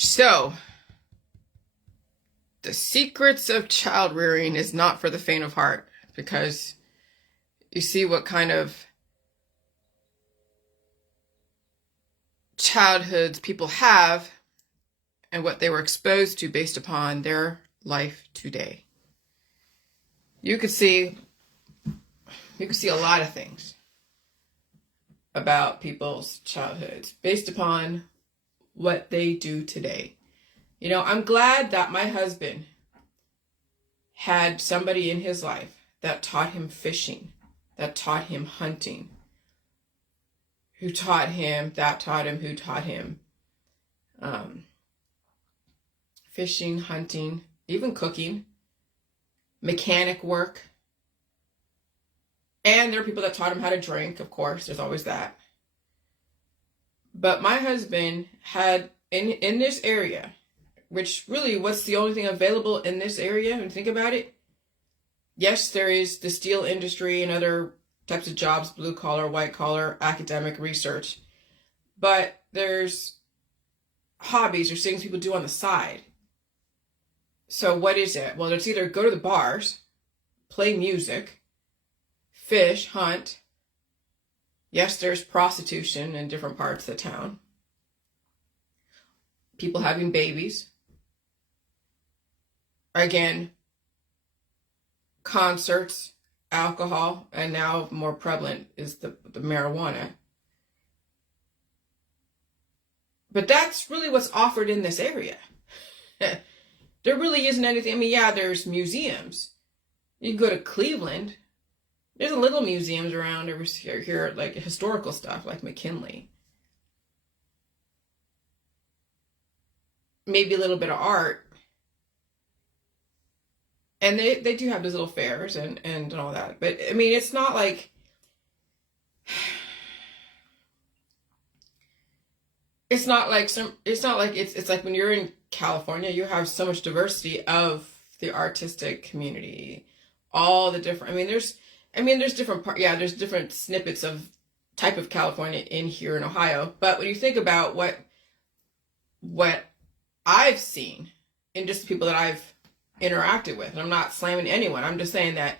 So, the secrets of child rearing is not for the faint of heart, because you see what kind of childhoods people have and what they were exposed to based upon their life today. You could see a lot of things about people's childhoods based upon what they do today. You know, I'm glad that my husband had somebody in his life that taught him fishing, that taught him hunting, who taught him fishing, hunting, even cooking, mechanic work. And there are people that taught him how to drink, of course, there's always that. But my husband had, in this area, which really, what's the only thing available in this area, when you think about it? Yes, there is the steel industry and other types of jobs, blue collar, white collar, academic research. But there's hobbies or things people do on the side. So what is it? Well, it's either go to the bars, play music, fish, hunt. Yes, there's prostitution in different parts of the town. People having babies. Again, concerts, alcohol, and now more prevalent is the marijuana. But that's really what's offered in this area. There really isn't anything. I mean, yeah, there's museums. You can go to Cleveland. There's little museums around over here, like historical stuff, like McKinley. Maybe a little bit of art. And they do have those little fairs and all that. But, I mean, it's not like... It's like when you're in California, you have so much diversity of the artistic community. All the different... there's different there's different snippets of type of California in here in Ohio. But when you think about what I've seen in just the people that I've interacted with, and I'm not slamming anyone, I'm just saying that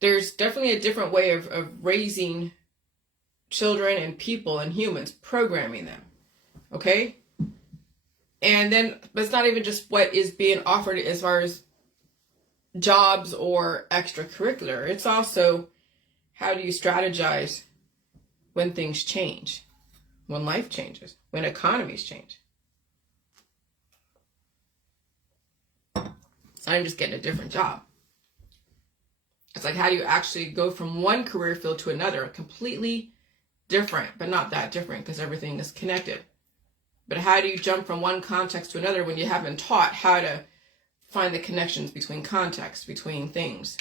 there's definitely a different way of raising children and people and humans, programming them. Okay? And then, but it's not even just what is being offered as far as jobs or extracurricular. It's also, how do you strategize when things change, when life changes, when economies change. It's not even just getting a different job. It's like, how do you actually go from one career field to another, completely different, but not that different because everything is connected. But how do you jump from one context to another when you haven't taught how to find the connections between contexts, between things?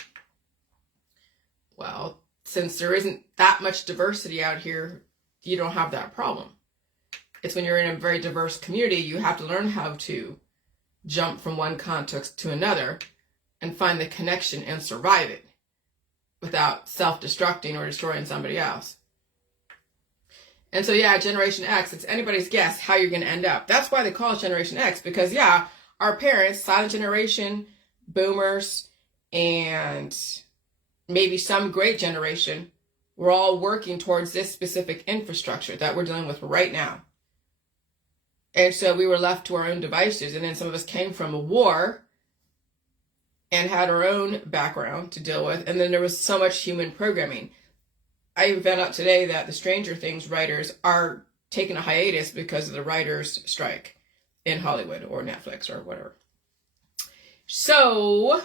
Well, since there isn't that much diversity out here, you don't have that problem. It's when you're in a very diverse community, you have to learn how to jump from one context to another and find the connection and survive it without self-destructing or destroying somebody else. And so, yeah, Generation X, it's anybody's guess how you're going to end up. That's why they call it Generation X, because, yeah, our parents, silent generation, boomers, and maybe some great generation, we're all working towards this specific infrastructure that we're dealing with right now. And so we were left to our own devices. And then some of us came from a war and had our own background to deal with. And then there was so much human programming. I even found out today that the Stranger Things writers are taking a hiatus because of the writers' strike in Hollywood or Netflix or whatever. So,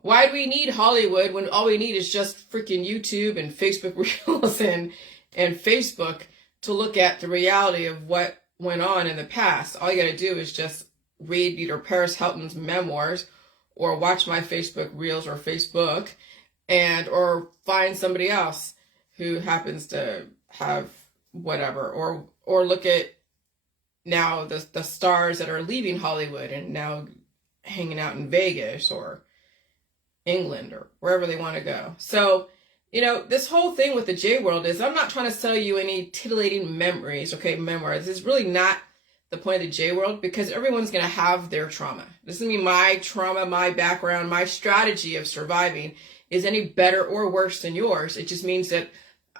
why do we need Hollywood when all we need is just freaking YouTube and Facebook Reels and Facebook to look at the reality of what went on in the past? All you got to do is just read either Paris Hilton's memoirs or watch my Facebook Reels or Facebook or find somebody else who happens to have whatever, or look at now the stars that are leaving Hollywood and now hanging out in Vegas or England or wherever they want to go. So This whole thing with the J world is I'm not trying to sell you any titillating memories, okay, memoirs. This is really not the point of the J world, because everyone's going to have their trauma. This doesn't mean my trauma, my background, my strategy of surviving is any better or worse than yours. It just means that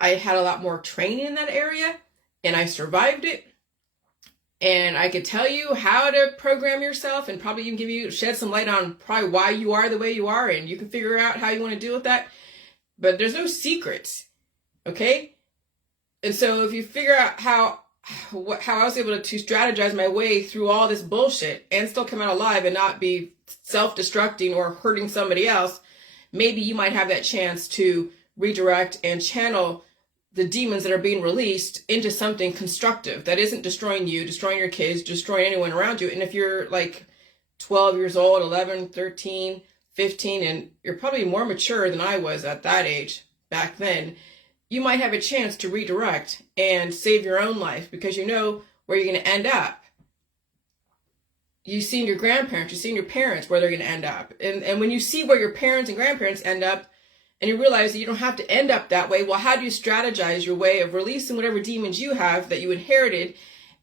I had a lot more training in that area and I survived it. And I could tell you how to program yourself and probably even shed some light on probably why you are the way you are, and you can figure out how you want to deal with that. But there's no secrets, okay? And so if you figure out how I was able to strategize my way through all this bullshit and still come out alive and not be self-destructing or hurting somebody else, maybe you might have that chance to redirect and channel the demons that are being released into something constructive that isn't destroying you, destroying your kids, destroying anyone around you. And if you're like 12 years old, 11, 13, 15, and you're probably more mature than I was at that age back then, you might have a chance to redirect and save your own life, because you know where you're going to end up. You've seen your grandparents, you've seen your parents, where they're going to end up. And when you see where your parents and grandparents end up, and you realize that you don't have to end up that way, well, how do you strategize your way of releasing whatever demons you have that you inherited?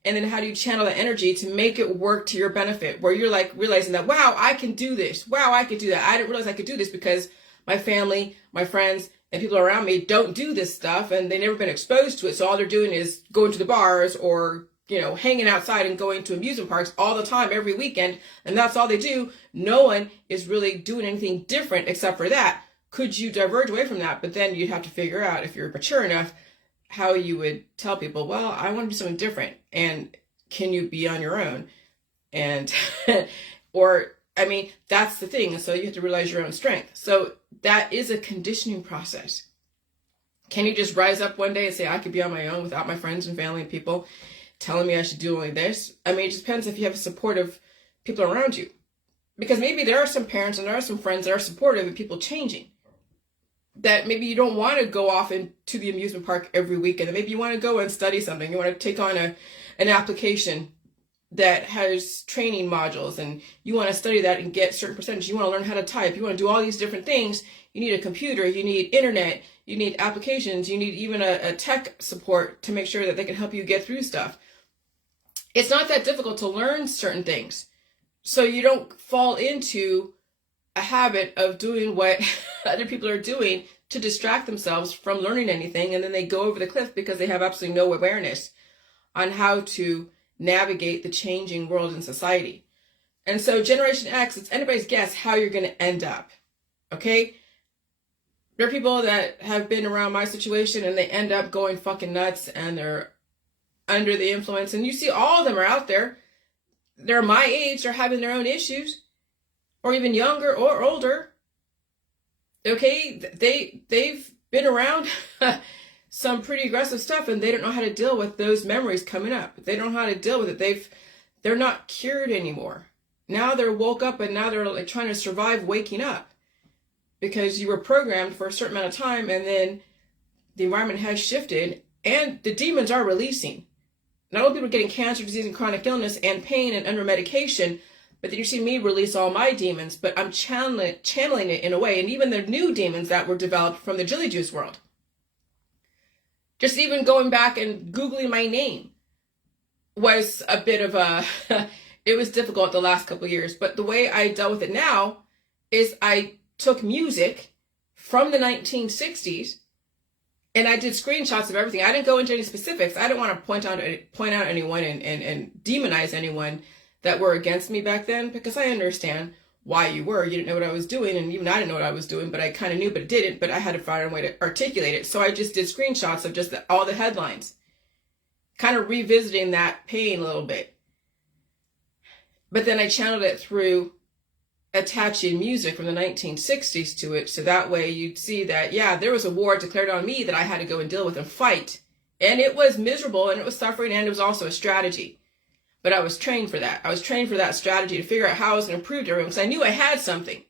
And then how do you channel that energy to make it work to your benefit, where you're like realizing that, wow, I can do this. Wow, I could do that. I didn't realize I could do this because my family, my friends, and people around me don't do this stuff, and they've never been exposed to it. So all they're doing is going to the bars or, hanging outside and going to amusement parks all the time, every weekend. And that's all they do. No one is really doing anything different except for that. Could you diverge away from that? But then you'd have to figure out, if you're mature enough, how you would tell people, well, I want to do something different. And can you be on your own? And, that's the thing. So you have to realize your own strength. So that is a conditioning process. Can you just rise up one day and say, I could be on my own without my friends and family and people telling me I should do only this? It just depends if you have supportive people around you. Because maybe there are some parents and there are some friends that are supportive of people changing. That maybe you don't want to go off into the amusement park every weekend. And maybe you want to go and study something. You want to take on an application that has training modules, and you want to study that and get certain percentage. You want to learn how to type. You want to do all these different things. You need a computer. You need internet. You need applications. You need even a tech support to make sure that they can help you get through stuff. It's not that difficult to learn certain things. So you don't fall into a habit of doing what other people are doing to distract themselves from learning anything, and then they go over the cliff because they have absolutely no awareness on how to navigate the changing world and society. And so Generation X, it's anybody's guess how you're going to end up, okay? There are people that have been around my situation and they end up going fucking nuts and they're under the influence, and you see all of them are out there. They're my age, they're having their own issues, or even younger or older. Okay, they've been around some pretty aggressive stuff, and they don't know how to deal with those memories coming up. They don't know how to deal with it. They're not cured anymore. Now they're woke up, and now they're like trying to survive waking up, because you were programmed for a certain amount of time, and then the environment has shifted, and the demons are releasing. Not only people are getting cancer, disease, and chronic illness, and pain, and under medication, but then you see me release all my demons, but I'm channeling it in a way, and even the new demons that were developed from the Jilly Juice world. Just even going back and Googling my name was a bit of it was difficult the last couple of years, but the way I dealt with it now is I took music from the 1960s and I did screenshots of everything. I didn't go into any specifics. I didn't want to point out anyone and demonize anyone that were against me back then, because I understand why you were. You didn't know what I was doing, and even I didn't know what I was doing, but I kind of knew, but didn't. But I had to find a way to articulate it. So I just did screenshots of just all the headlines, kind of revisiting that pain a little bit. But then I channeled it through attaching music from the 1960s to it, so that way you'd see that, yeah, there was a war declared on me that I had to go and deal with and fight. And it was miserable, and it was suffering, and it was also a strategy. But I was trained for that. I was trained for that strategy to figure out how I was going to improve to everyone, because I knew I had something.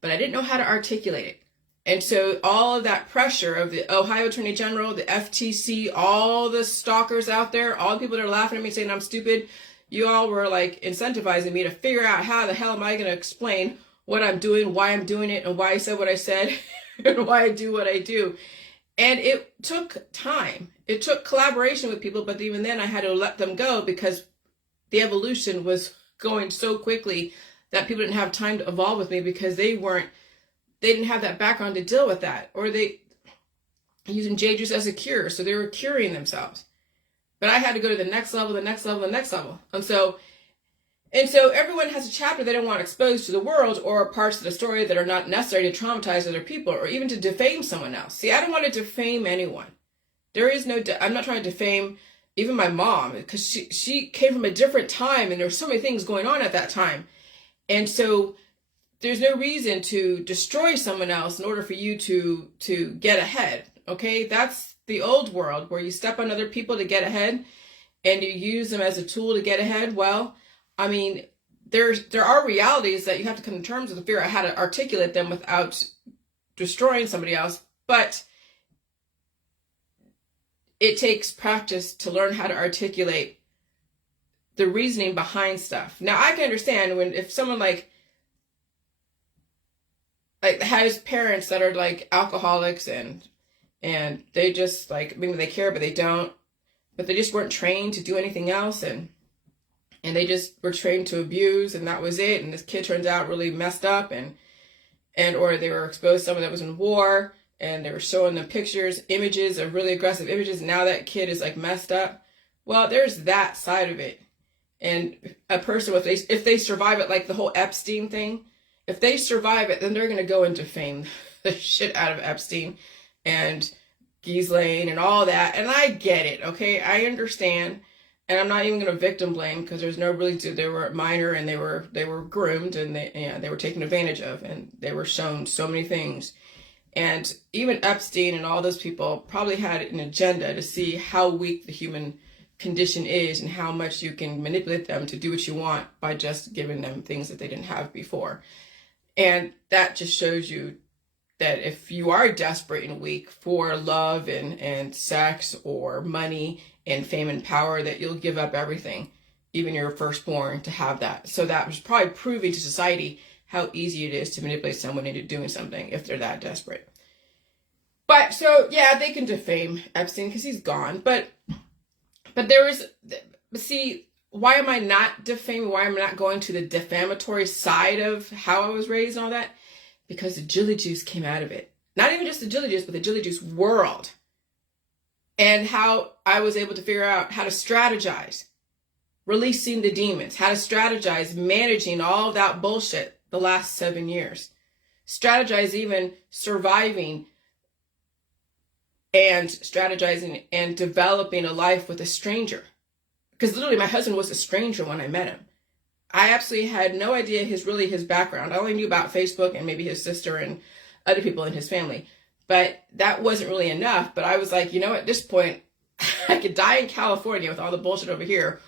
But I didn't know how to articulate it. And so all of that pressure of the Ohio Attorney General, the FTC, all the stalkers out there, all the people that are laughing at me saying I'm stupid, you all were like incentivizing me to figure out how the hell am I going to explain what I'm doing, why I'm doing it, and why I said what I said. and why I do what I do. And it took time. It took collaboration with people, but even then I had to let them go because the evolution was going so quickly that people didn't have time to evolve with me because they didn't have that background to deal with that. Or they using jade juice as a cure, so they were curing themselves. But I had to go to the next level, the next level, the next level. And so everyone has a chapter they don't want exposed to the world, or parts of the story that are not necessary to traumatize other people or even to defame someone else. See, I don't want to defame anyone. I'm not trying to defame even my mom, because she came from a different time and there were so many things going on at that time. And so there's no reason to destroy someone else in order for you to get ahead. Okay? That's the old world where you step on other people to get ahead and you use them as a tool to get ahead. Well, I mean, there are realities that you have to come to terms with to figure out how to articulate them without destroying somebody else. But it takes practice to learn how to articulate the reasoning behind stuff. Now, I can understand if someone like has parents that are like alcoholics and they just like, maybe they care, but they don't, but they just weren't trained to do anything else. And they just were trained to abuse, and that was it. And this kid turns out really messed up, or they were exposed to someone that was in war, and they were showing them images of really aggressive images. And now that kid is like messed up. Well, there's that side of it. And a person, if they survive it, like the whole Epstein thing, if they survive it, then they're going to go and defame the shit out of Epstein and Ghislaine and all that. And I get it. Okay. I understand. And I'm not even going to victim blame, because there's no really they were minor, and they were groomed, and they were taken advantage of, and they were shown so many things. And even Epstein and all those people probably had an agenda to see how weak the human condition is and how much you can manipulate them to do what you want by just giving them things that they didn't have before. And that just shows you that if you are desperate and weak for love and sex or money and fame and power, that you'll give up everything, even your firstborn, to have that. So that was probably proving to society how easy it is to manipulate someone into doing something if they're that desperate. But so, yeah, they can defame Epstein because he's gone. But see, why am I not defaming? Why am I not going to the defamatory side of how I was raised and all that? Because the Jilly Juice came out of it. Not even just the Jilly Juice, but the Jilly Juice world. And how I was able to figure out how to strategize, releasing the demons, how to strategize, managing all that bullshit the last 7 years. Strategize even surviving and strategizing and developing a life with a stranger. Because literally my husband was a stranger when I met him. I absolutely had no idea his background. I only knew about Facebook and maybe his sister and other people in his family. But that wasn't really enough. But I was like, at this point, I could die in California with all the bullshit over here,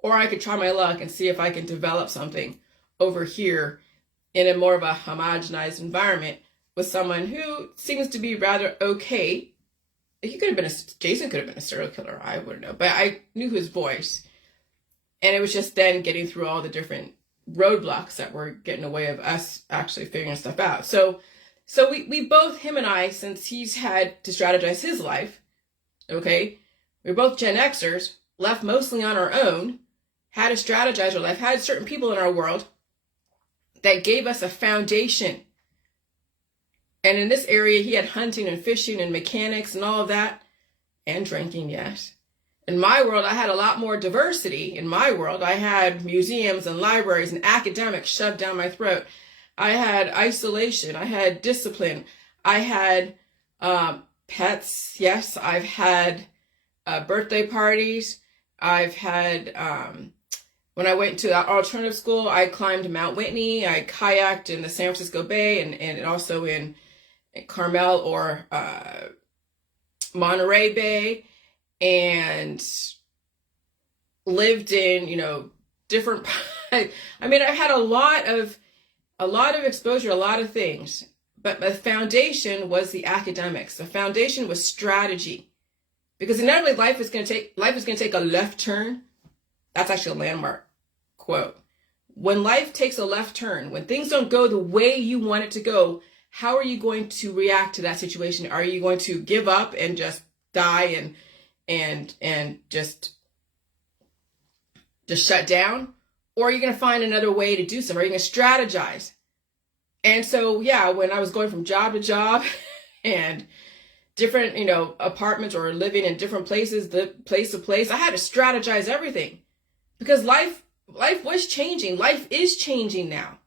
or I could try my luck and see if I can develop something over here in a more of a homogenized environment with someone who seems to be rather okay. Jason could have been a serial killer. I wouldn't know. But I knew his voice. And it was just then getting through all the different roadblocks that were getting in the way of us actually figuring stuff out. So we both, him and I, since he's had to strategize his life, okay, we're both Gen Xers, left mostly on our own, had to strategize our life, had certain people in our world that gave us a foundation. And in this area, he had hunting and fishing and mechanics and all of that, and drinking, yes. In my world, I had a lot more diversity. In my world, I had museums and libraries and academics shoved down my throat. I had isolation. I had discipline. I had pets. Yes, I've had birthday parties. I've had, when I went to alternative school, I climbed Mount Whitney. I kayaked in the San Francisco Bay and also in Carmel or Monterey Bay, and lived in, different, I've had a lot of exposure, a lot of things, but the foundation was the academics. The foundation was strategy, because inevitably life is going to take a left turn. That's actually a landmark quote. When life takes a left turn, when things don't go the way you want it to go, how are you going to react to that situation? Are you going to give up and just die and just shut down? Or are you going to find another way to do something? Are you going to strategize? And so, yeah, when I was going from job to job and different, apartments or living in different places, the place to place, I had to strategize everything because life was changing. Life is changing now.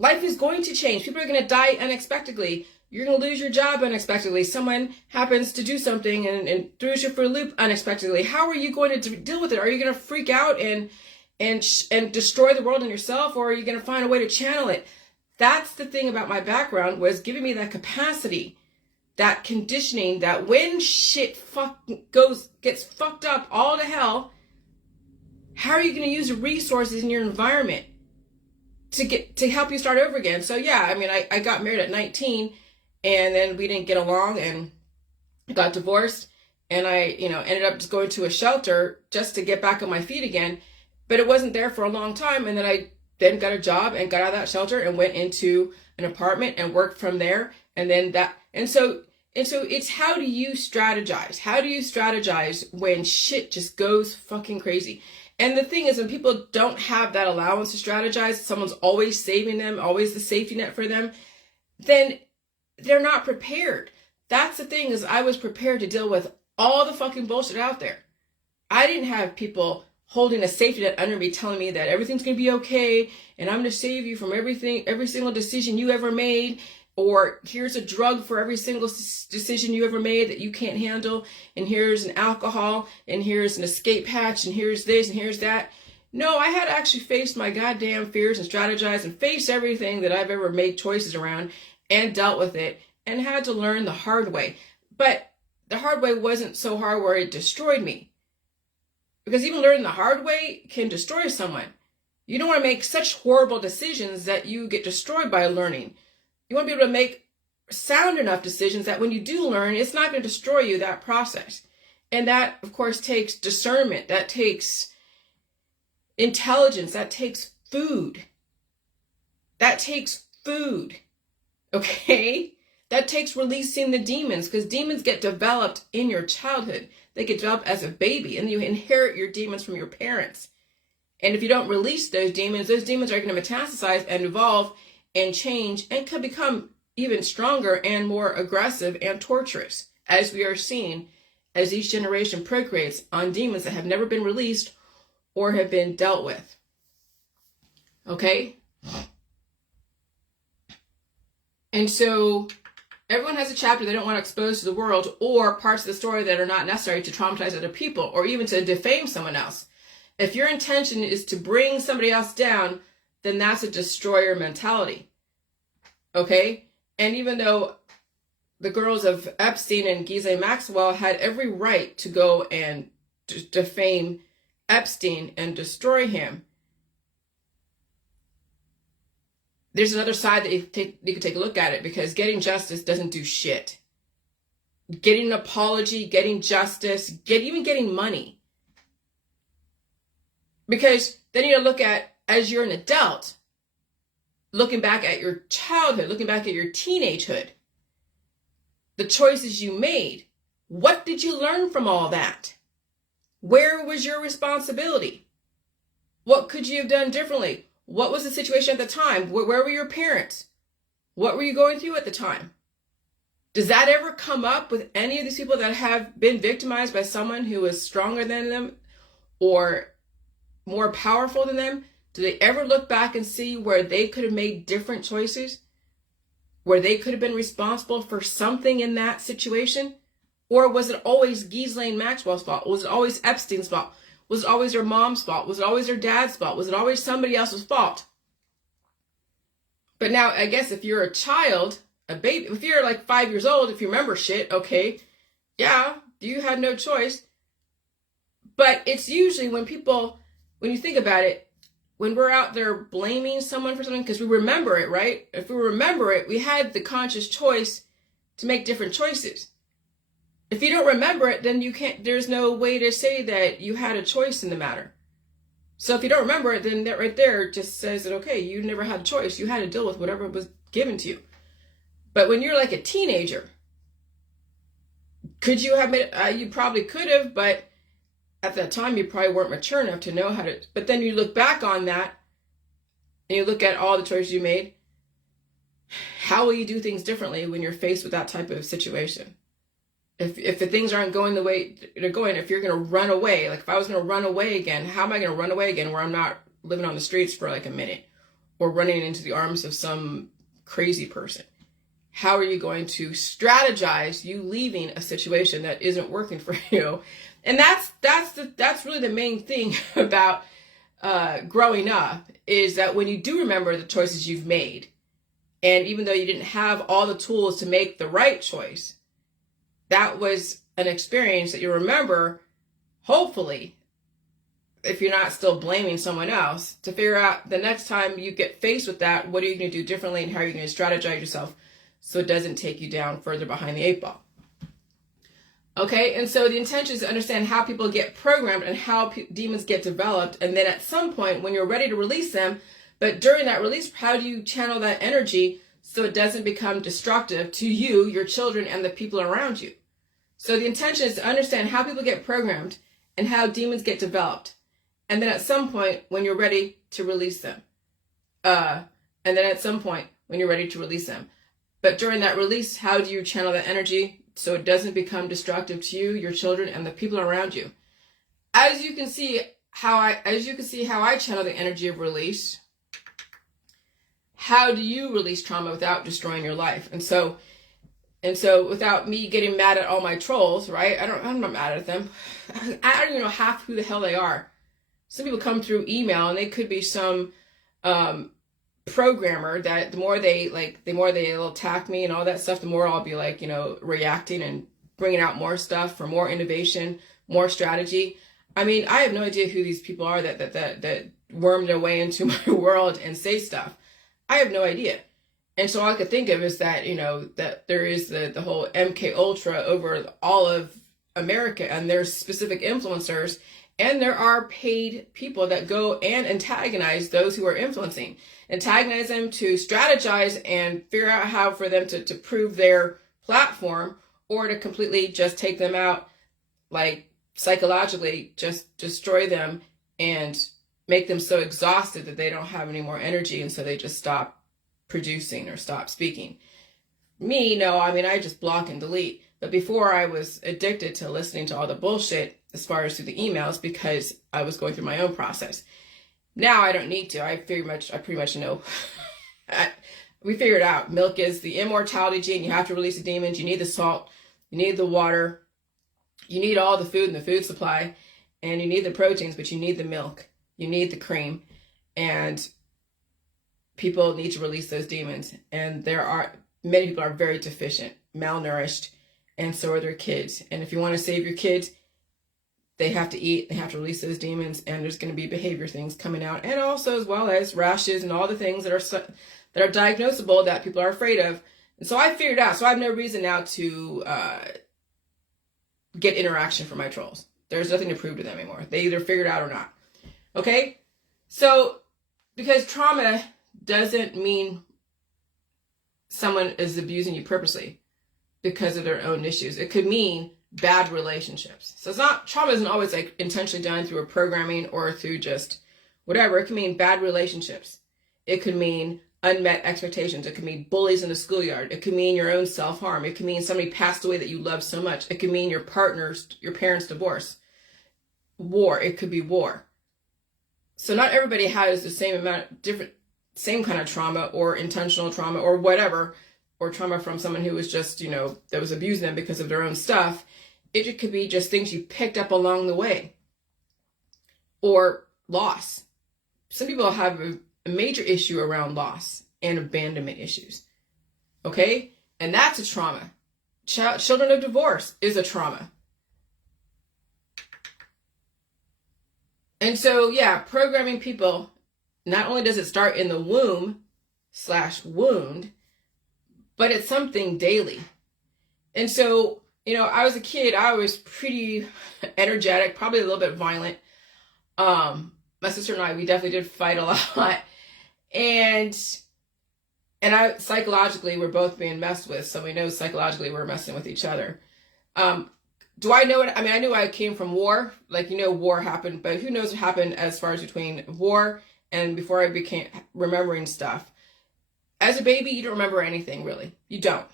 Life is going to change. People are going to die unexpectedly. You're going to lose your job unexpectedly. Someone happens to do something and throws you for a loop unexpectedly. How are you going to deal with it? Are you going to freak out and destroy the world and yourself, or are you going to find a way to channel it? That's the thing about my background, was giving me that capacity, that conditioning, that when shit gets fucked up all to hell, how are you going to use the resources in your environment to help you start over again? So yeah, I mean, I got married at 19, and then we didn't get along and got divorced, and I, ended up just going to a shelter just to get back on my feet again. But it wasn't there for a long time, and then I got a job and got out of that shelter and went into an apartment and worked from there. And so it's, how do you strategize? How do you strategize when shit just goes fucking crazy? And the thing is, when people don't have that allowance to strategize, someone's always saving them, always the safety net for them, then they're not prepared. That's the thing, is I was prepared to deal with all the fucking bullshit out there. I didn't have people holding a safety net under me telling me that everything's going to be okay and I'm going to save you from everything, every single decision you ever made, or here's a drug for every single decision you ever made that you can't handle, and here's an alcohol, and here's an escape hatch, and here's this, and here's that. No, I had to actually face my goddamn fears and strategize and face everything that I've ever made choices around and dealt with it, and had to learn the hard way. But the hard way wasn't so hard where it destroyed me. Because even learning the hard way can destroy someone. You don't want to make such horrible decisions that you get destroyed by learning. You want to be able to make sound enough decisions that when you do learn, it's not going to destroy you, that process. And that, of course, takes discernment. That takes intelligence. That takes food. That takes food. Okay? That takes releasing the demons, because demons get developed in your childhood. They get developed as a baby, and you inherit your demons from your parents. And if you don't release those demons are going to metastasize and evolve and change and could become even stronger and more aggressive and torturous, as we are seeing as each generation procreates on demons that have never been released or have been dealt with. Okay? And so everyone has a chapter they don't want to expose to the world, or parts of the story that are not necessary to traumatize other people or even to defame someone else. If your intention is to bring somebody else down, then that's a destroyer mentality. Okay? And even though the girls of Epstein and Ghislaine Maxwell had every right to go and defame Epstein and destroy him, there's another side that you could take a look at it, because getting justice doesn't do shit. Getting an apology, getting justice, even getting money. Because then you look at, as you're an adult, looking back at your childhood, looking back at your teenagehood, the choices you made. What did you learn from all that? Where was your responsibility? What could you have done differently? What was the situation at the time? Where were your parents? What were you going through at the time? Does that ever come up with any of these people that have been victimized by someone who is stronger than them or more powerful than them? Do they ever look back and see where they could have made different choices? Where they could have been responsible for something in that situation? Or was it always Ghislaine Maxwell's fault? Was it always Epstein's fault? Was it always their mom's fault? Was it always their dad's fault? Was it always somebody else's fault? But now, I guess if you're a child, a baby, if you're like 5 years old, if you remember shit, okay, yeah, you had no choice. But it's usually when you think about it, when we're out there blaming someone for something, because we remember it, right? If we remember it, we had the conscious choice to make different choices. If you don't remember it, then there's no way to say that you had a choice in the matter. So if you don't remember it, then that right there just says that, okay, you never had a choice. You had to deal with whatever was given to you. But when you're like a teenager, could you have made you probably could have, but at that time you probably weren't mature enough to know how to. But then you look back on that and you look at all the choices you made. How will you do things differently when you're faced with that type of situation? If the things aren't going the way they're going, if you're going to run away, like if I was going to run away again, how am I going to run away again where I'm not living on the streets for like a minute or running into the arms of some crazy person? How are you going to strategize you leaving a situation that isn't working for you? And that's really the main thing about growing up, is that when you do remember the choices you've made, and even though you didn't have all the tools to make the right choice, that was an experience that you remember, hopefully, if you're not still blaming someone else, to figure out the next time you get faced with that, what are you going to do differently and how are you going to strategize yourself so it doesn't take you down further behind the 8 ball. Okay, and so the intention is to understand how people get programmed and how demons get developed, and then at some point when you're ready to release them, but during that release, how do you channel that energy so it doesn't become destructive to you, your children, and the people around you? So the intention is to understand how people get programmed and how demons get developed, and then at some point when you're ready to release them. But during that release, how do you channel that energy so it doesn't become destructive to you, your children, and the people around you? As you can see how I channel the energy of release. How do you release trauma without destroying your life? And so without me getting mad at all my trolls, right? I'm not mad at them. I don't even know half who the hell they are. Some people come through email and they could be some programmer that the more they'll attack me and all that stuff, the more I'll be like, reacting and bringing out more stuff for more innovation, more strategy. I mean, I have no idea who these people are that worm their way into my world and say stuff. I have no idea. And so all I could think of is that, that there is the whole MK Ultra over all of America, and there's specific influencers, and there are paid people that go and antagonize those who are influencing, antagonize them to strategize and figure out how for them to prove their platform, or to completely just take them out, like psychologically just destroy them and make them so exhausted that they don't have any more energy, and so they just stop producing or stop speaking. Me, no, I mean, I just block and delete. But before, I was addicted to listening to all the bullshit as far as through the emails, because I was going through my own process. Now I don't need to. I pretty much know. We figured out milk is the immortality gene. You have to release the demons. You need the salt. You need the water. You need all the food in the food supply, and you need the proteins, but you need the milk. You need the cream, and people need to release those demons. And many people are very deficient, malnourished, and so are their kids. And if you want to save your kids, they have to eat, they have to release those demons, and there's going to be behavior things coming out, and also as well as rashes and all the things that are diagnosable that people are afraid of. And so I figured out, so I have no reason now to get interaction from my trolls. There's nothing to prove to them anymore. They either figured it out or not. Okay? So, because trauma doesn't mean someone is abusing you purposely because of their own issues. It could mean bad relationships. So trauma isn't always like intentionally done through a programming or through just whatever. It can mean bad relationships. It could mean unmet expectations. It could mean bullies in the schoolyard. It could mean your own self-harm. It could mean somebody passed away that you love so much. It could mean your parents' divorce. War. It could be war. So not everybody has the same kind of trauma or intentional trauma or whatever, or trauma from someone who was just, that was abusing them because of their own stuff. It could be just things you picked up along the way, or loss. Some people have a major issue around loss and abandonment issues. Okay? And that's a trauma. Children of divorce is a trauma. And so, programming people, not only does it start in the womb/wound, but it's something daily. And so, I was a kid, I was pretty energetic, probably a little bit violent. My sister and I, we definitely did fight a lot. And And psychologically, we're both being messed with, so we know psychologically we're messing with each other. Do I know it? I mean, I knew I came from war. Like, war happened, but who knows what happened as far as between war and before I became remembering stuff. As a baby, you don't remember anything, really. You don't.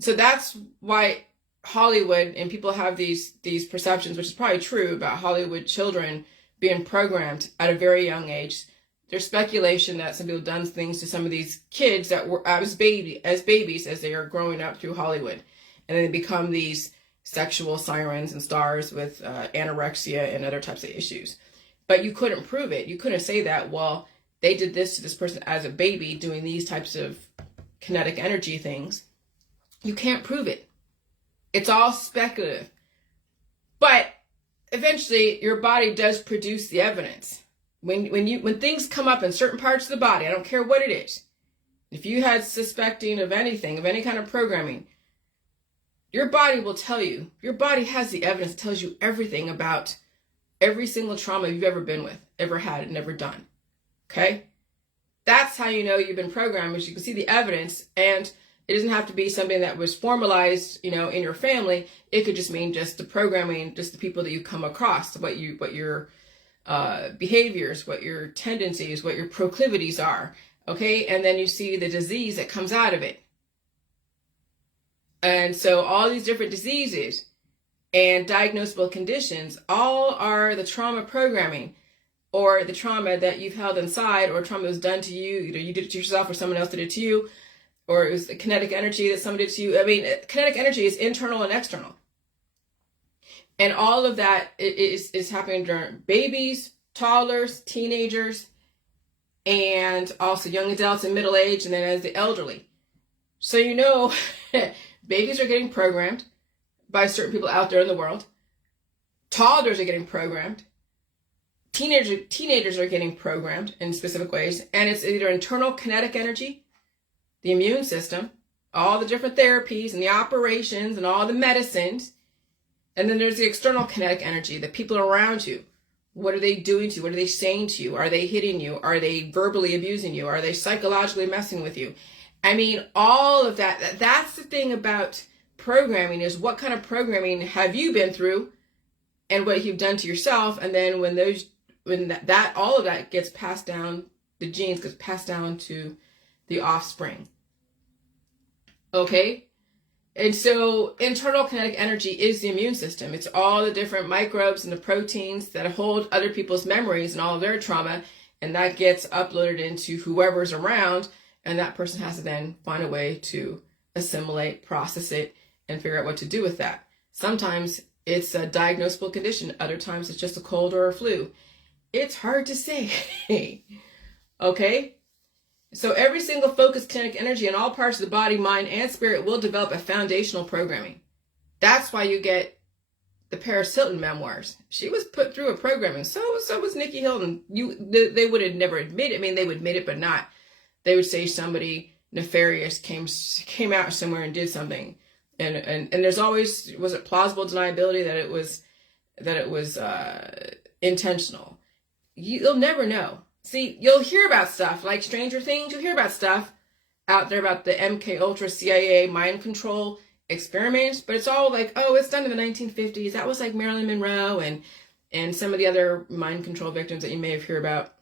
So that's why Hollywood and people have these perceptions, which is probably true, about Hollywood children being programmed at a very young age. There's speculation that some people have done things to some of these kids that were as babies as they are growing up through Hollywood. And then they become these sexual sirens and stars with anorexia and other types of issues. But you couldn't prove it. You couldn't say that, well, they did this to this person as a baby doing these types of kinetic energy things. You can't prove it. It's all speculative. But eventually your body does produce the evidence. When things come up in certain parts of the body, I don't care what it is. If you had suspecting of anything, of any kind of programming, your body will tell you. Your body has the evidence, tells you everything about every single trauma you've ever been with, ever had, and ever done. Okay? That's how you know you've been programmed, is you can see the evidence, and it doesn't have to be something that was formalized, in your family. It could just mean just the programming, just the people that you come across, what your behaviors, what your tendencies, what your proclivities are. Okay? And then you see the disease that comes out of it. And so all these different diseases and diagnosable conditions all are the trauma programming, or the trauma that you've held inside, or trauma that was done to you. Either you did it to yourself or someone else did it to you, or it was the kinetic energy that someone did to you. I mean, kinetic energy is internal and external. And all of that is happening during babies, toddlers, teenagers, and also young adults and middle age, and then as the elderly. So babies are getting programmed by certain people out there in the world. Toddlers are getting programmed. Teenagers are getting programmed in specific ways. And it's either internal kinetic energy, the immune system, all the different therapies and the operations and all the medicines. And then there's the external kinetic energy, the people around you. What are they doing to you? What are they saying to you? Are they hitting you? Are they verbally abusing you? Are they psychologically messing with you? I mean, all of that. That's the thing about programming, is what kind of programming have you been through and what you've done to yourself. And then when all of that gets passed down, the genes gets passed down to the offspring. Okay? And so internal kinetic energy is the immune system. It's all the different microbes and the proteins that hold other people's memories and all of their trauma. And that gets uploaded into whoever's around. And that person has to then find a way to assimilate, process it, and figure out what to do with that. Sometimes it's a diagnosable condition. Other times it's just a cold or a flu. It's hard to say. Okay? So every single focused kinetic energy in all parts of the body, mind, and spirit will develop a foundational programming. That's why you get the Paris Hilton memoirs. She was put through a programming. So was Nikki Hilton. They would have never admit it. I mean, they would admit it, but not. They would say somebody nefarious came out somewhere and did something. And there's always, was it plausible deniability that it was intentional? You'll never know. See, you'll hear about stuff like Stranger Things. You'll hear about stuff out there about the MK Ultra CIA mind control experiments, but it's all like, oh, it's done in the 1950s. That was like Marilyn Monroe and some of the other mind control victims that you may have heard about.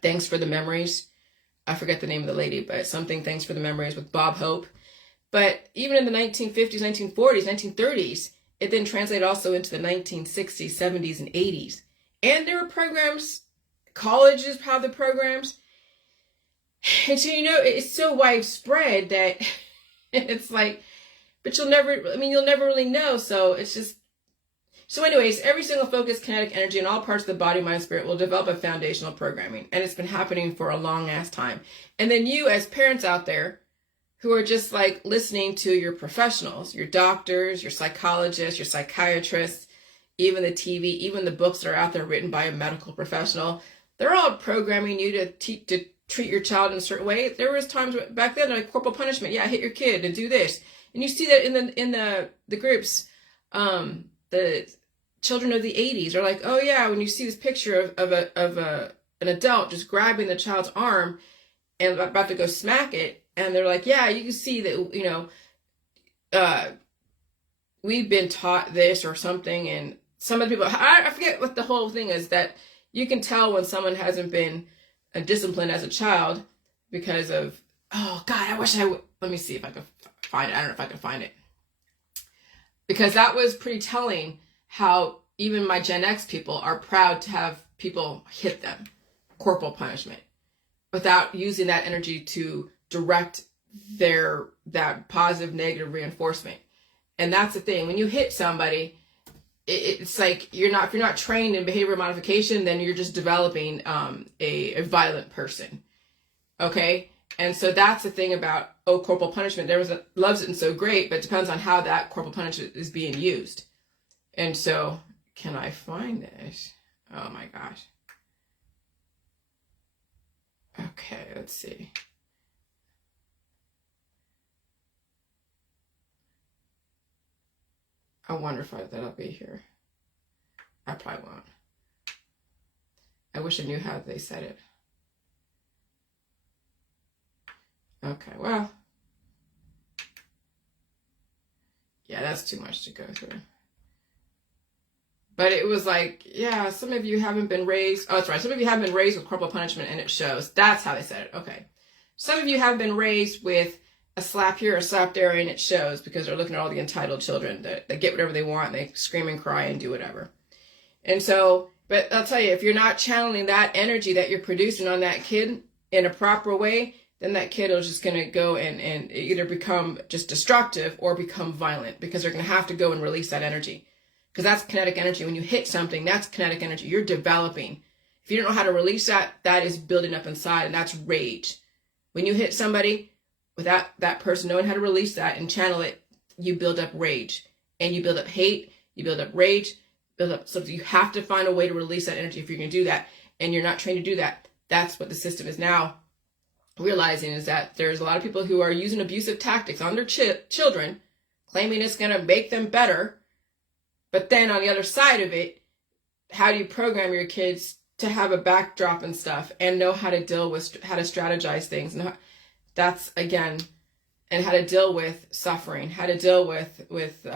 Thanks for the Memories. I forget the name of the lady, but something Thanks for the Memories with Bob Hope. But even in the 1950s, 1940s, 1930s, it then translated also into the 1960s, 70s, and 80s. And there were programs, colleges have the programs. And so, it's so widespread that it's like, but you'll never really know. So it's just, so anyways, every single focused kinetic energy in all parts of the body, mind, spirit will develop a foundational programming. And it's been happening for a long ass time. And then you as parents out there who are just like listening to your professionals, your doctors, your psychologists, your psychiatrists, even the TV, even the books that are out there written by a medical professional, they're all programming you to treat your child in a certain way. There was times back then like corporal punishment. Yeah, hit your kid and do this. And you see that in the groups, the children of the 80s are like, oh yeah, when you see this picture of an adult just grabbing the child's arm and about to go smack it. And they're like, yeah, you can see that, you know, we've been taught this or something. And some of the people, I forget what the whole thing is, that you can tell when someone hasn't been disciplined as a child because of, oh God, I wish I would, let me see if I can find it. I don't know if I can find it. Because that was pretty telling how even my Gen X people are proud to have people hit them, corporal punishment, without using that energy to direct that positive, negative reinforcement. And that's the thing. When you hit somebody, it's like if you're not trained in behavior modification, then you're just developing a violent person. Okay? And so that's the thing about, corporal punishment. Loves it and so great, but it depends on how that corporal punishment is being used. And so, can I find this? Oh my gosh. Okay, let's see. I wonder if that'll be here. I probably won't. I wish I knew how they said it. Okay, well. Yeah, that's too much to go through. But it was like, yeah, some of you haven't been raised. Oh, that's right. Some of you haven't been raised with corporal punishment, and it shows. That's how they said it. Okay. Some of you have been raised with a slap here, a slap there, and it shows because they're looking at all the entitled children that get whatever they want, and they scream and cry and do whatever. And so, but I'll tell you, if you're not channeling that energy that you're producing on that kid in a proper way, then that kid is just going to go and either become just destructive or become violent, because they're going to have to go and release that energy. Because that's kinetic energy. When you hit something, that's kinetic energy. You're developing. If you don't know how to release that, that is building up inside, and that's rage. When you hit somebody without that person knowing how to release that and channel it, you build up rage. And you build up hate, you build up rage, build up. So you have to find a way to release that energy if you're going to do that. And you're not trained to do that. That's what the system is now realizing, is that there's a lot of people who are using abusive tactics on their children, claiming it's going to make them better. But then on the other side of it, how do you program your kids to have a backdrop and stuff and know how to deal with, how to strategize things? And that's, again, and how to deal with suffering, how to deal with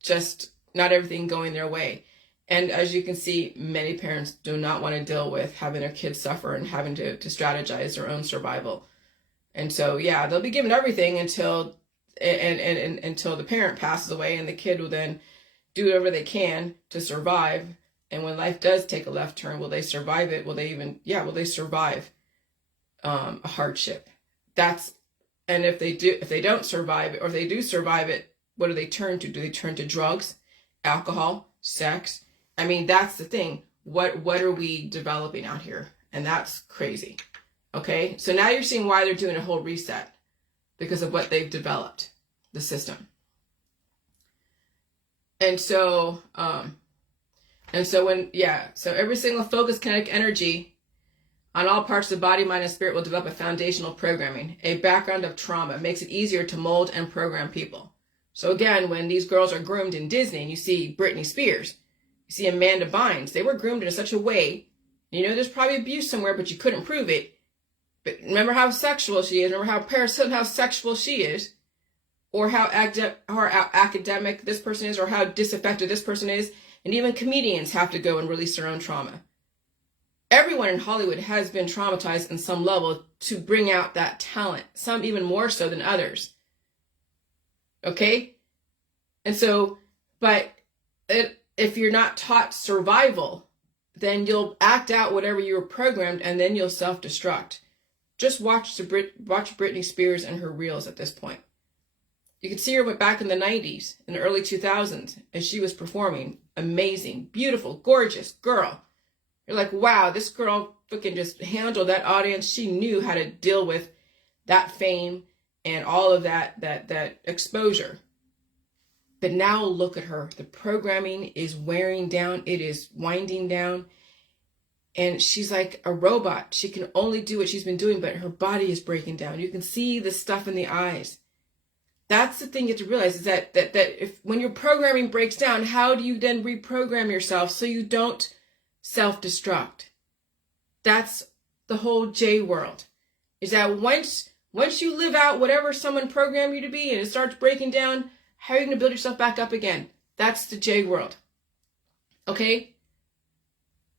just not everything going their way. And as you can see, many parents do not want to deal with having their kids suffer and having to strategize their own survival. And so, yeah, they'll be given everything until the parent passes away, and the kid will then do whatever they can to survive. And when life does take a left turn, will they survive it? Will they survive a hardship? And if they don't survive it, or if they do survive it, what do they turn to? Do they turn to drugs, alcohol, sex? I mean, that's the thing. What are we developing out here? And that's crazy. Okay? So now you're seeing why they're doing a whole reset, because of what they've developed, the system. And so, so every single focused kinetic energy on all parts of the body, mind, and spirit will develop a foundational programming, a background of trauma. It makes it easier to mold and program people. So again, when these girls are groomed in Disney, and you see Britney Spears, you see Amanda Bynes, they were groomed in such a way, there's probably abuse somewhere, but you couldn't prove it. But remember how sexual she is, remember how sexual she is, or how academic this person is, or how disaffected this person is. And even comedians have to go and release their own trauma. Everyone in Hollywood has been traumatized in some level to bring out that talent, some even more so than others. Okay? And so, but if you're not taught survival, then you'll act out whatever you were programmed, and then you'll self-destruct. Just watch Britney Spears and her reels at this point. You could see her back in the 90s, in the early 2000s, as she was performing. Amazing, beautiful, gorgeous girl. You're like, wow, this girl freaking just handled that audience. She knew how to deal with that fame and all of that exposure. But now look at her. The programming is wearing down. It is winding down. And she's like a robot. She can only do what she's been doing, but her body is breaking down. You can see the stuff in the eyes. That's the thing you have to realize, is that if when your programming breaks down, how do you then reprogram yourself so you don't self-destruct? That's the whole J world. is that once you live out whatever someone programmed you to be and it starts breaking down, how are you going to build yourself back up again? That's the J world. Okay?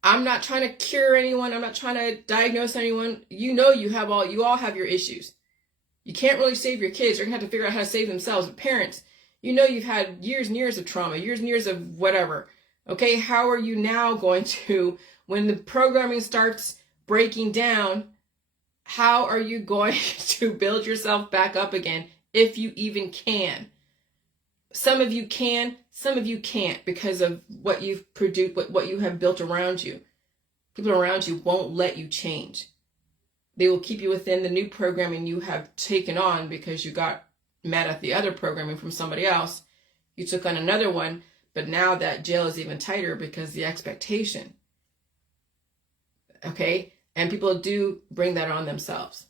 I'm not trying to cure anyone. I'm not trying to diagnose anyone. You all have your issues. You can't really save your kids. They're going to have to figure out how to save themselves. But parents, you've had years and years of trauma, years and years of whatever. Okay, how are you now going to, when the programming starts breaking down, how are you going to build yourself back up again, if you even can? Some of you can, some of you can't, because of what you've produced, what you have built around you. People around you won't let you change. They will keep you within the new programming you have taken on because you got mad at the other programming from somebody else. You took on another one, but now that jail is even tighter because the expectation. Okay? And people do bring that on themselves.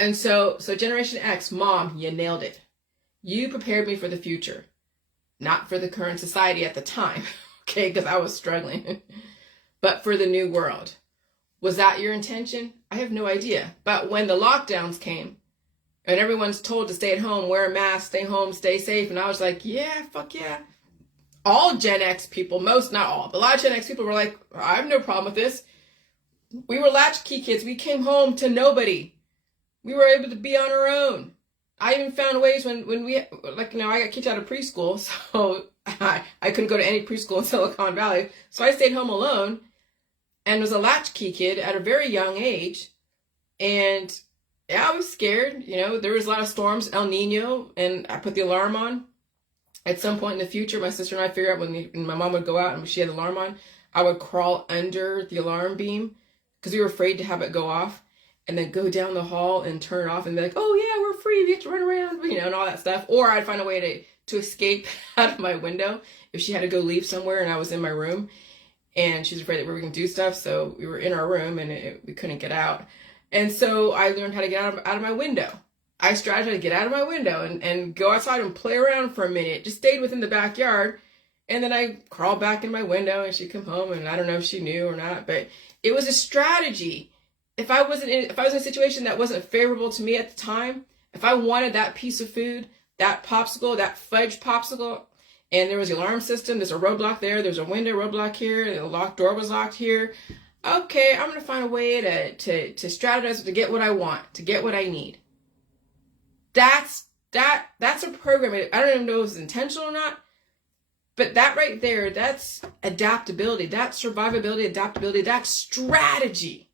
And so Generation X, Mom, you nailed it. You prepared me for the future, not for the current society at the time, okay, because I was struggling, but for the new world. Was that your intention? I have no idea. But when the lockdowns came and everyone's told to stay at home, wear a mask, stay home, stay safe, and I was like, yeah, fuck yeah. All Gen X people, most, not all, but a lot of Gen X people were like, I have no problem with this. We were latchkey kids. We came home to nobody. We were able to be on our own. I even found ways when we, like, I got kicked out of preschool, so I couldn't go to any preschool in Silicon Valley. So I stayed home alone and was a latchkey kid at a very young age. And yeah, I was scared. There was a lot of storms, El Nino, and I put the alarm on. At some point in the future, my sister and I figured out when my mom would go out and she had the alarm on, I would crawl under the alarm beam because we were afraid to have it go off, and then go down the hall and turn it off and be like, oh yeah, we're free, we get to run around, and all that stuff. Or I'd find a way to escape out of my window if she had to go leave somewhere and I was in my room and she's afraid that we were going to do stuff. So we were in our room and we couldn't get out. And so I learned how to get out of my window. I strategized to get out of my window and go outside and play around for a minute. Just stayed within the backyard. And then I crawled back in my window and she'd come home, and I don't know if she knew or not, but it was a strategy. If I was in a situation that wasn't favorable to me at the time, if I wanted that piece of food, that popsicle, that fudge popsicle, and there was the alarm system, there's a roadblock there's a window roadblock here, the locked door was locked here. Okay, I'm going to find a way to strategize to get what I want, to get what I need. That's a program. I don't even know if it's intentional or not, but that right there, that's adaptability, that's survivability, adaptability, that's strategy.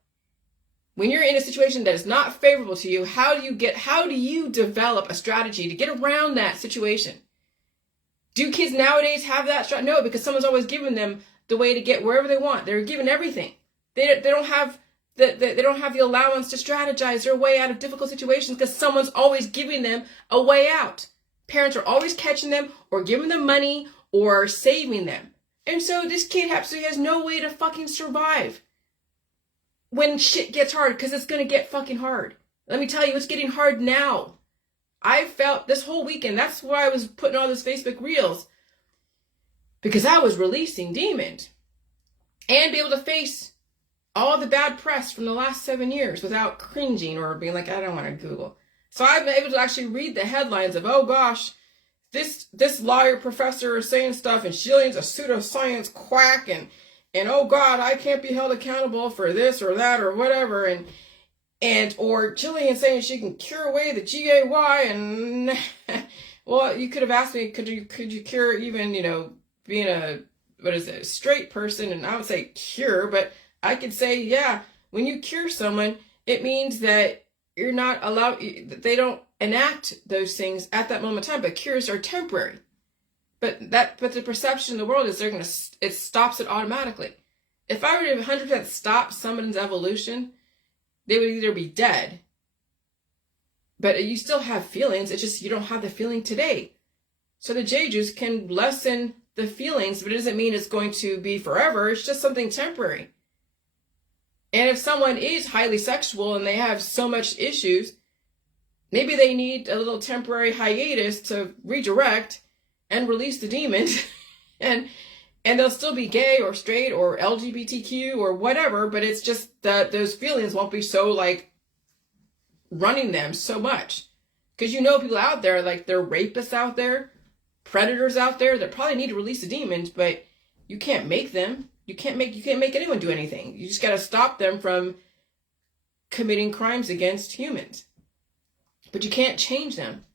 When you're in a situation that is not favorable to you, how do you develop a strategy to get around that situation? Do kids nowadays have that strategy? No, because someone's always given them the way to get wherever they want. They're given everything. They don't have the allowance to strategize their way out of difficult situations because someone's always giving them a way out. Parents are always catching them or giving them money or saving them. And so this kid has no way to fucking survive when shit gets hard, because it's going to get fucking hard. Let me tell you, it's getting hard now. I felt this whole weekend, that's why I was putting all these Facebook reels, because I was releasing demons and be able to face all the bad press from the last 7 years without cringing or being like, I don't want to Google. So I've been able to actually read the headlines of, oh gosh, this lawyer professor is saying stuff and Jillian's a pseudoscience quack, and oh God, I can't be held accountable for this or that or whatever, or Jillian saying she can cure away the GAY, and well, you could have asked me, could you cure even, being a straight person? And I would say cure, but I could say, yeah, when you cure someone, it means that you're not allowed, that they don't enact those things at that moment in time, but cures are temporary. But the perception in the world is it stops it automatically. If I were to 100% stop someone's evolution, they would either be dead, but you still have feelings. It's just you don't have the feeling today. So the J juice can lessen the feelings, but it doesn't mean it's going to be forever. It's just something temporary. And if someone is highly sexual and they have so much issues, maybe they need a little temporary hiatus to redirect and release the demons and And they'll still be gay or straight or LGBTQ or whatever, but it's just that those feelings won't be so like running them so much. Because you know people out there, like there are rapists out there, predators out there that probably need to release the demons, but you can't make them. You can't make anyone do anything. You just got to stop them from committing crimes against humans. But you can't change them.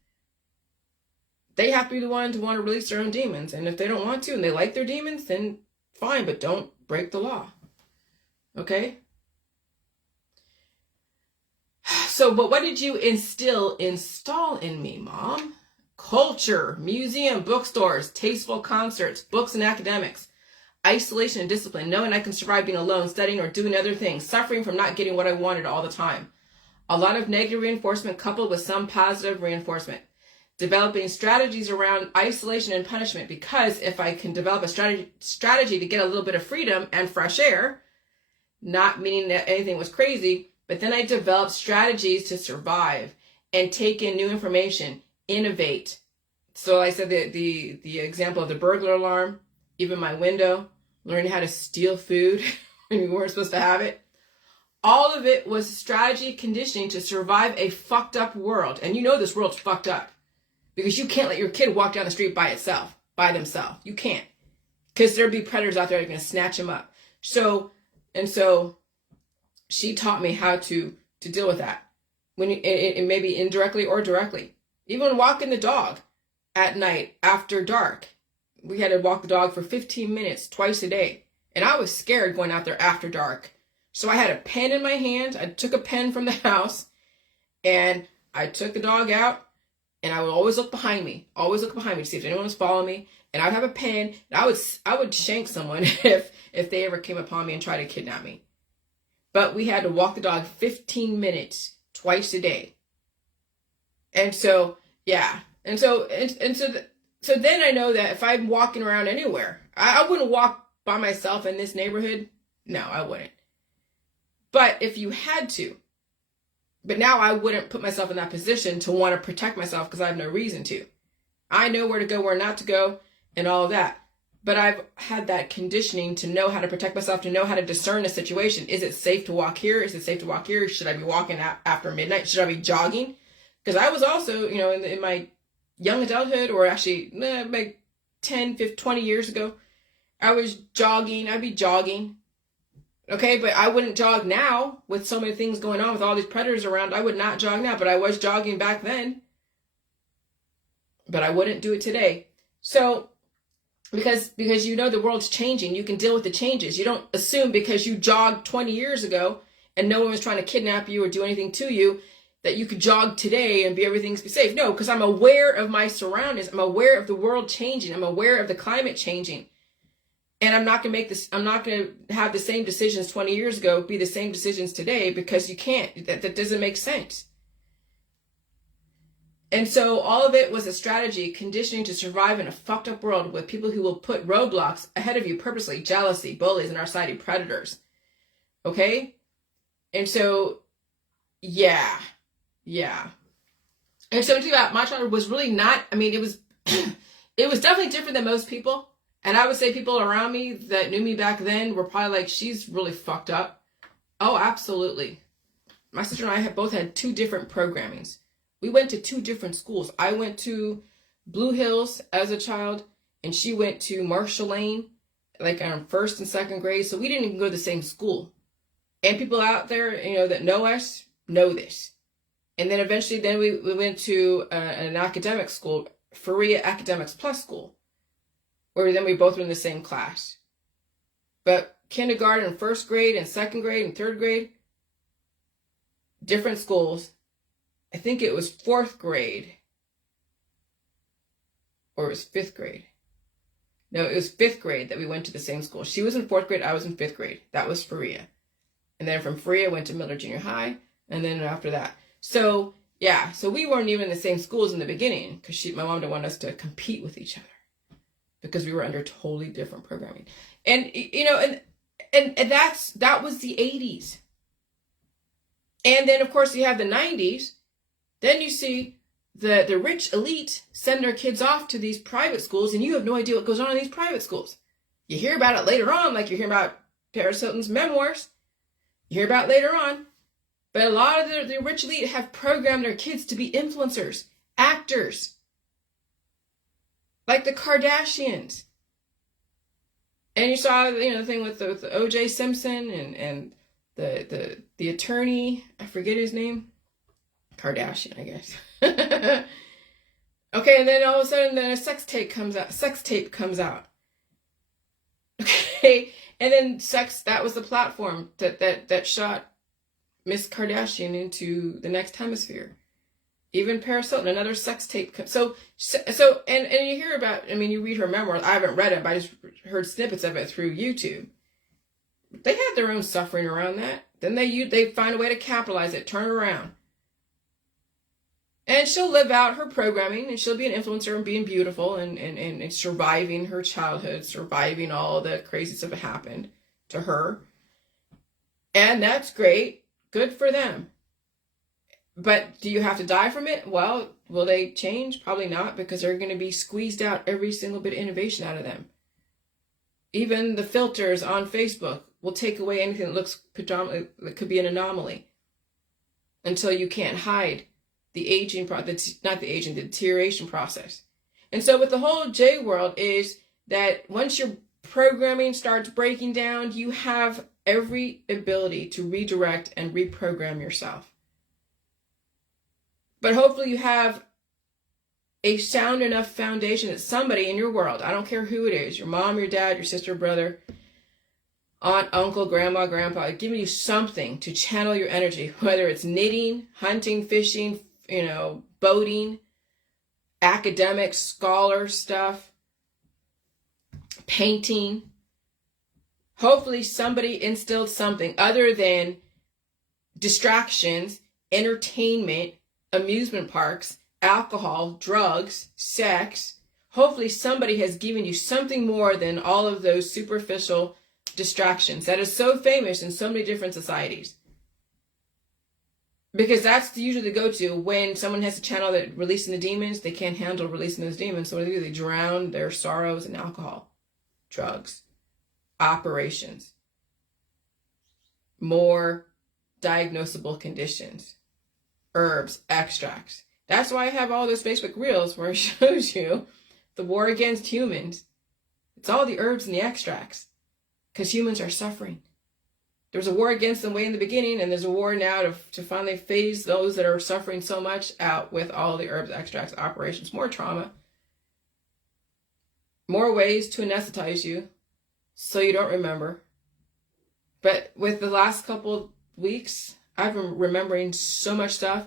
They have to be the ones who want to release their own demons. And if they don't want to and they like their demons, then fine, but don't break the law. Okay? So, but what did you install in me, Mom? Culture, museum, bookstores, tasteful concerts, books and academics, isolation and discipline, knowing I can survive being alone, studying or doing other things, suffering from not getting what I wanted all the time. A lot of negative reinforcement coupled with some positive reinforcement. Developing strategies around isolation and punishment, because if I can develop a strategy to get a little bit of freedom and fresh air, not meaning that anything was crazy, but then I developed strategies to survive and take in new information, innovate. So I said the example of the burglar alarm, even my window, learning how to steal food when we weren't supposed to have it. All of it was strategy conditioning to survive a fucked up world. And you know this world's fucked up. Because you can't let your kid walk down the street by themselves. You can't. Because there'll be predators out there that are going to snatch him up. So she taught me how to deal with that. When it may be indirectly or directly. Even walking the dog at night after dark. We had to walk the dog for 15 minutes twice a day. And I was scared going out there after dark. So I had a pen in my hand. I took a pen from the house. And I took the dog out. And I would always look behind me to see if anyone was following me. And I'd have a pen, and I would shank someone if they ever came upon me and tried to kidnap me. But we had to walk the dog 15 minutes twice a day. And so, yeah. So then I know that if I'm walking around anywhere, I wouldn't walk by myself in this neighborhood. No, I wouldn't. But if you had to, but now I wouldn't put myself in that position to want to protect myself because I have no reason to. I know where to go, where not to go, and all of that. But I've had that conditioning to know how to protect myself, to know how to discern a situation. Is it safe to walk here? Is it safe to walk here? Should I be walking after midnight? Should I be jogging? Because I was also, in my young adulthood, or actually like 10, 15, 20 years ago, I was jogging. I'd be jogging. Okay, but I wouldn't jog now with so many things going on with all these predators around. I would not jog now, but I was jogging back then. But I wouldn't do it today. So, because the world's changing, you can deal with the changes. You don't assume because you jogged 20 years ago and no one was trying to kidnap you or do anything to you that you could jog today and everything's safe. No, because I'm aware of my surroundings. I'm aware of the world changing. I'm aware of the climate changing. And I'm not going to have the same decisions 20 years ago be the same decisions today, because you can't. That doesn't make sense. And so all of it was a strategy, conditioning to survive in a fucked up world with people who will put roadblocks ahead of you purposely, jealousy, bullies, and our society, predators. Okay? And so, yeah. And so about my childhood was really not, it was definitely different than most people. And I would say people around me that knew me back then were probably like, she's really fucked up. Oh, absolutely. My sister and I both had 2 different programmings. We went to 2 different schools. I went to Blue Hills as a child, and she went to Marshall Lane, like in 1st and 2nd grade. So we didn't even go to the same school. And people out there, that know us, know this. And then eventually we went to an academic school, Faria Academics Plus School, where then we both were in the same class. But kindergarten, 1st grade, and 2nd grade, and 3rd grade, different schools. I think it was 4th grade. Or it was 5th grade. No, it was 5th grade that we went to the same school. She was in 4th grade, I was in 5th grade. That was Faria. And then from Faria, I went to Miller Junior High, and then after that. So, yeah, so we weren't even in the same schools in the beginning, because my mom didn't want us to compete with each other, because we were under totally different programming. And, and that was the 80s. And then, of course, you have the 90s. Then you see the rich elite send their kids off to these private schools, and you have no idea what goes on in these private schools. You hear about it later on, like you hear about Paris Hilton's memoirs. You hear about it later on. But a lot of the rich elite have programmed their kids to be influencers, actors, like the Kardashians. And you saw, the thing with the O.J. Simpson and the attorney, I forget his name, Kardashian, I guess. Okay, and then all of a sudden the sex tape comes out. Okay, and then that was the platform that shot Miss Kardashian into the next hemisphere. Even Paris Hilton, another sex tape. So and you hear about, you read her memoirs. I haven't read it, but I just heard snippets of it through YouTube. They had their own suffering around that. Then they find a way to capitalize it, turn it around. And she'll live out her programming, and she'll be an influencer and being beautiful and surviving her childhood, surviving all the crazy stuff that happened to her. And that's great. Good for them. But do you have to die from it? Well, will they change? Probably not, because they're going to be squeezed out every single bit of innovation out of them. Even the filters on Facebook will take away anything that looks predominantly, that could be an anomaly, until you can't hide the aging the deterioration process. And so with the whole J world is that once your programming starts breaking down, you have every ability to redirect and reprogram yourself. But hopefully you have a sound enough foundation that somebody in your world, I don't care who it is, your mom, your dad, your sister, brother, aunt, uncle, grandma, grandpa, giving you something to channel your energy, whether it's knitting, hunting, fishing, boating, academic, scholar stuff, painting. Hopefully somebody instilled something other than distractions, entertainment, amusement parks, alcohol, drugs, sex. Hopefully somebody has given you something more than all of those superficial distractions that is so famous in so many different societies. Because that's usually the go-to when someone has a channel that releasing the demons. They can't handle releasing those demons. So what do? They drown their sorrows in alcohol, drugs, operations, more diagnosable conditions, herbs, extracts. That's why I have all those Facebook reels where it shows you the war against humans. It's all the herbs and the extracts, because humans are suffering. There was a war against them way in the beginning, and there's a war now to finally phase those that are suffering so much out with all the herbs, extracts, operations, more trauma, more ways to anesthetize you so you don't remember. But with the last couple weeks, I've been remembering so much stuff,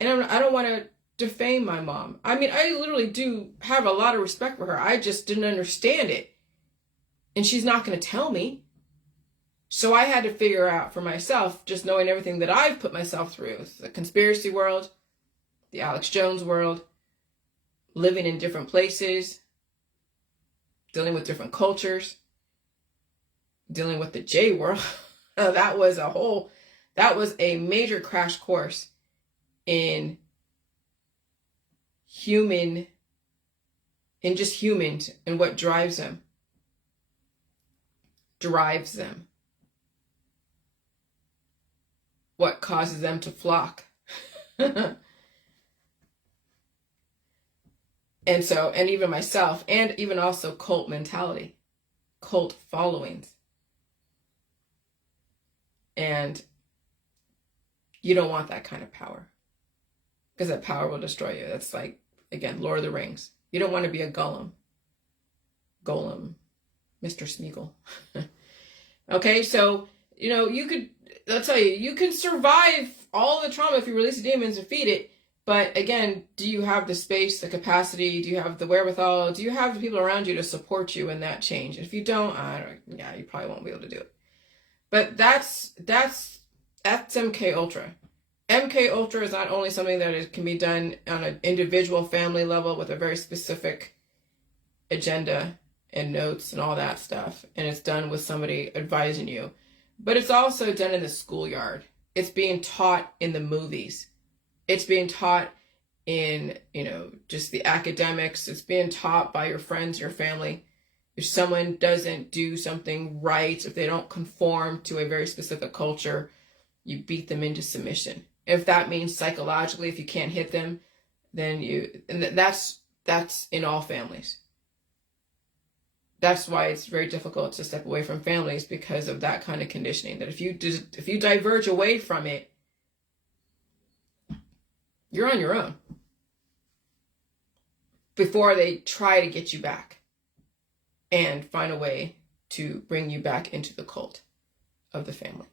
and I don't want to defame my mom. I literally do have a lot of respect for her. I just didn't understand it, and she's not going to tell me. So I had to figure out for myself, just knowing everything that I've put myself through, the conspiracy world, the Alex Jones world, living in different places, dealing with different cultures, dealing with the J world. That was a major crash course in just humans and what drives them. What causes them to flock. And even myself, and even also cult mentality, cult followings. And you don't want that kind of power, because that power will destroy you. That's like, again, Lord of the Rings. You don't want to be a Gollum, Mr. Smeagol. Okay, so, I'll tell you, you can survive all the trauma if you release the demons and feed it. But again, do you have the space, the capacity? Do you have the wherewithal? Do you have the people around you to support you in that change? And if you don't, you probably won't be able to do it. But that's MK Ultra. MK Ultra is not only something that can be done on an individual family level with a very specific agenda and notes and all that stuff, and it's done with somebody advising you. But it's also done in the schoolyard. It's being taught in the movies. It's being taught in, just the academics. It's being taught by your friends, your family. If someone doesn't do something right, if they don't conform to a very specific culture, you beat them into submission. If that means psychologically, if you can't hit them, then and that's in all families. That's why it's very difficult to step away from families, because of that kind of conditioning. That if you diverge away from it, you're on your own before they try to get you back and find a way to bring you back into the cult of the family.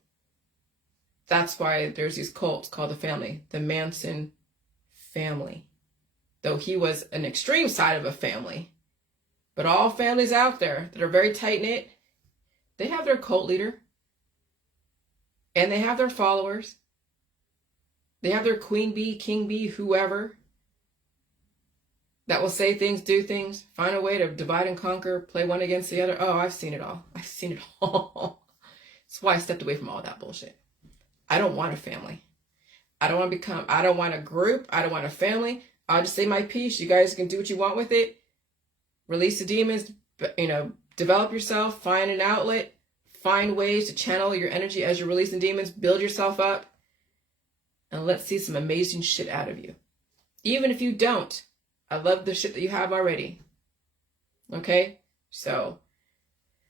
That's why there's these cults called the family, the Manson family. Though he was an extreme side of a family, but all families out there that are very tight-knit, they have their cult leader, and they have their followers. They have their queen bee, king bee, whoever, that will say things, do things, find a way to divide and conquer, play one against the other. Oh, I've seen it all. I've seen it all. That's why I stepped away from all that bullshit. I don't want a family. I don't want a group. I don't want a family. I'll just say my piece. You guys can do what you want with it. Release the demons, develop yourself, find an outlet, find ways to channel your energy as you're releasing demons, build yourself up, and let's see some amazing shit out of you. Even if you don't, I love the shit that you have already. Okay? So,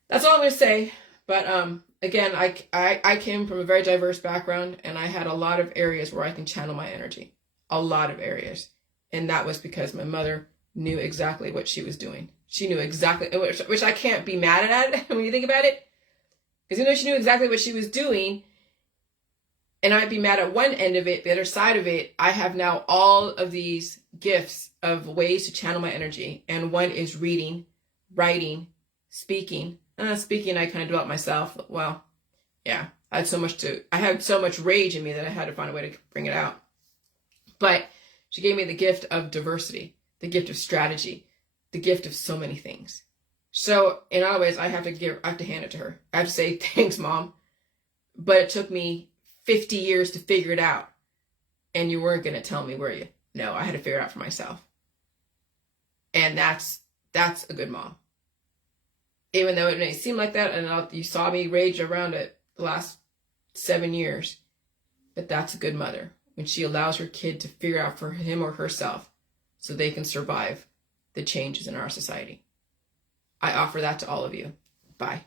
that's all I'm going to say. But, again, I came from a very diverse background, and I had a lot of areas where I can channel my energy. A lot of areas. And that was because my mother knew exactly what she was doing. She knew exactly, which I can't be mad at when you think about it. Because even though she knew exactly what she was doing, and I'd be mad at one end of it, the other side of it, I have now all of these gifts of ways to channel my energy. And one is reading, writing, speaking. Speaking, I kind of developed myself. Well, yeah, I had so much rage in me that I had to find a way to bring it out. But she gave me the gift of diversity, the gift of strategy, the gift of so many things. So in other ways, I have to hand it to her. I have to say, thanks, Mom. But it took me 50 years to figure it out. And you weren't going to tell me, were you? No, I had to figure it out for myself. And that's a good mom. Even though it may seem like that, and you saw me rage around it the last 7 years, but that's a good mother. When she allows her kid to figure out for him or herself so they can survive the changes in our society. I offer that to all of you. Bye.